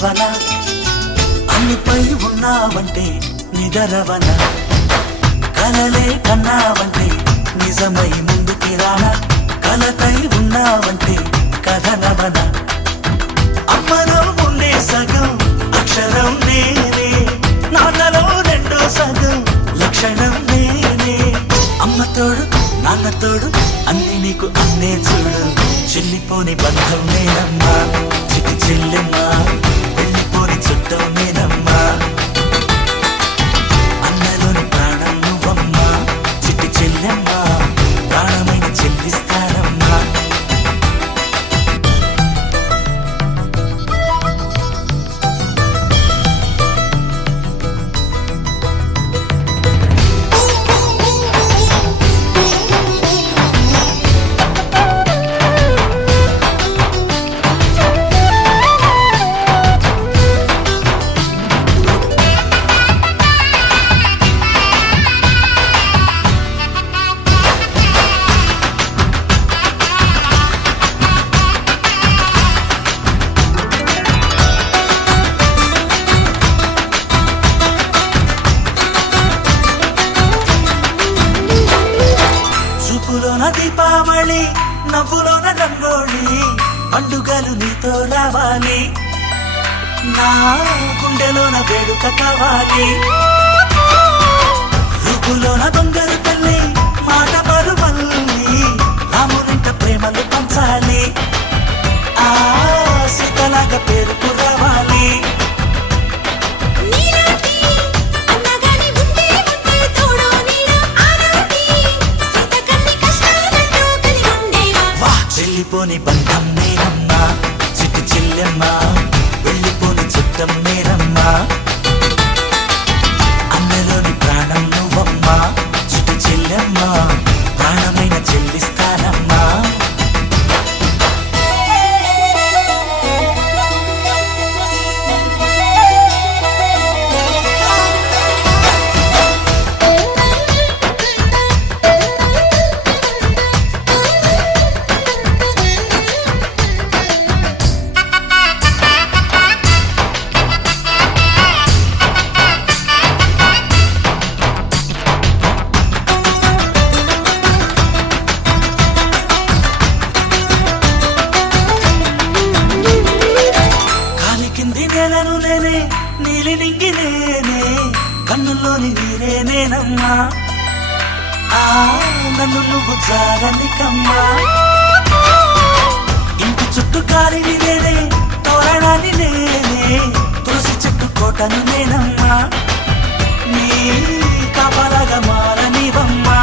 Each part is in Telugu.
ఎదురవన అన్నిపై ఉన్నావంటే నిదరవన కలలే కన్నావంటే నిజమై ముందుకి రానా కలతై ఉన్నావంటే కథనవన అమ్మలో ఉండే సగం అక్షరం నేనే నాన్నలో రెండో సగం లక్షణం నేనే అమ్మ తోడు నాన్న తోడు అన్ని నీకు అన్నే చూడు చెల్లిపోని బంధం నేనమ్మా చిటి చెల్లెమ్మా వెళ్ళిపోని చుట్టం నేనమ్మా అన్నలోని ప్రాణం నువ్వమ్మా చిటి చెల్లెమ్మా ప్రాణమైన చెల్లిస్తానమ్మా చూపులోన దీపావళి నవ్వులోన రంగోళి పండుగలు నీతో రావాలి నా గుండెలోన వేడుక కావాలి రూపులోన దొంగలు తల్లి మాట పరుమల్లి రామునింట ప్రేమలు పంచాలి ఆ సీతలాగా పేరుకు రావాలి వెళ్ళిపోని బంధం నేనమ్మా చిట్టి చెల్లెమ్మా వెళ్ళిపోని చుట్టం నేనమ్మా అన్నలోని ప్రాణం నువ్వమ్మా చిట్టి చెల్లెమ్మా ప్రాణమైన చెల్లిస్తానమ్మా నేలను నేనే నీలి నింగి నేనే కన్నుల్లోని నీరే నేనమ్మా ఆ నన్ను నువ్వు జారనికమ్మా ఇంటి చుట్టూ కాలిని నేనే తోరణాన్ని నేనే తులసి చెట్టు కోటను నేనమ్మా నీ కాపలాగా మారనివమ్మా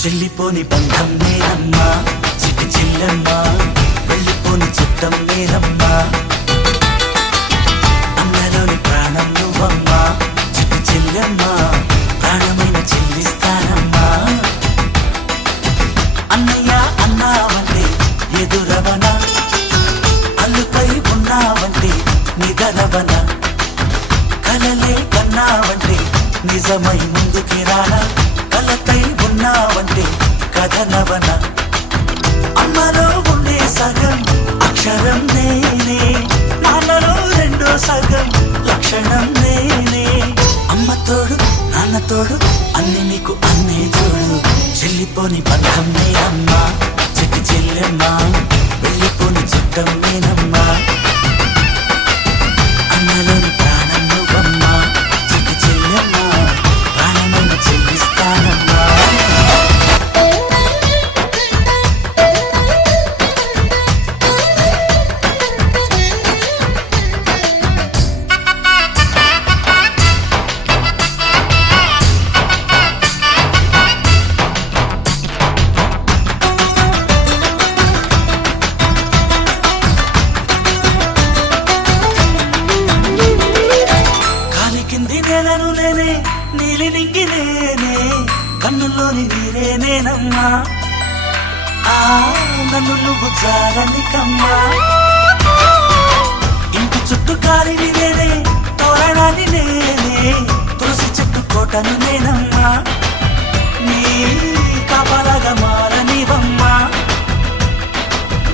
చెల్లిపోని బంధం నేనమ్మా చిట్టి చెల్లెమ్మా వెళ్ళిపోని చుట్టం నేనమ్మా అన్నలోని ప్రాణం నువ్వమ్మా చిట్టి చెల్లెమ్మా ప్రాణమైన చెల్లిస్తానమ్మా అన్నయ్య అన్నావంటే ఎదురవన అల్లుపై ఉన్నావంటే నిదరవన కలలే కన్నావంటే నిజమై ముందుకి రానా కలతై ఉన్నావంటే కథనవన అమ్మలో ఉండే సగం అక్షరం నేనే నాన్నలో రెండో సగం లక్షణం నేనే అమ్మ తోడు నాన్న తోడు అన్ని నీకు అన్నే చూడు చెల్లిపోని బంధం నేనమ్మా చిట్టి చెల్లెమ్మా వెళ్ళిపోని చుట్టం నేనమ్మా అన్నలోని ప్రాణం నువ్వమ్మా చిట్టి చెల్లెమ్మా ప్రాణమైన చెల్లిస్తానమ్మా నేలను నేనే నీలి నింగి నేనే కన్నుల్లోని నీరే నేనమ్మా ఆ నన్ను నువ్వు జారనికమ్మా ఇంటి చుట్టూ కాలిని నేనే తోరణాన్ని నేనే తులసి చెట్టు కోటను నేనమ్మా నీ కాపలాగా మారనివమ్మా.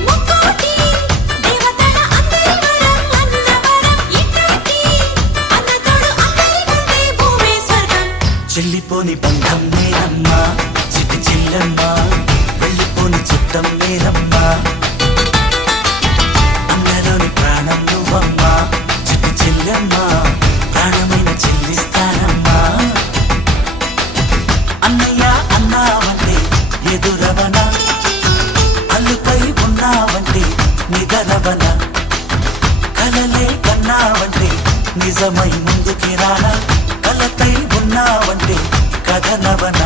ముక్కోటి దేవతల అందరి వరం అన్నవరం ఇట్లాంటి అన్నతోడు అందరికంటే భూమే స్వర్గం. చెల్లిపోని బంధం నేనమ్మా చిట్టి చెల్లెమ్మా, వెళ్ళిపోని చుట్టం నేనమ్మా. అన్నలోని ప్రాణం నువ్వమ్మా చిట్టి చెల్లెమ్మా, ప్రాణమైన చెల్లిస్తానమ్మా. అన్నయ్య అన్నావంటే ఎదురవన, అల్లుపై ఉన్నావంటే నిదరవన, కలలే కన్నావంటే నిజమై ముందుకి రానా, కలతై ఉన్నావంటే కథనవన.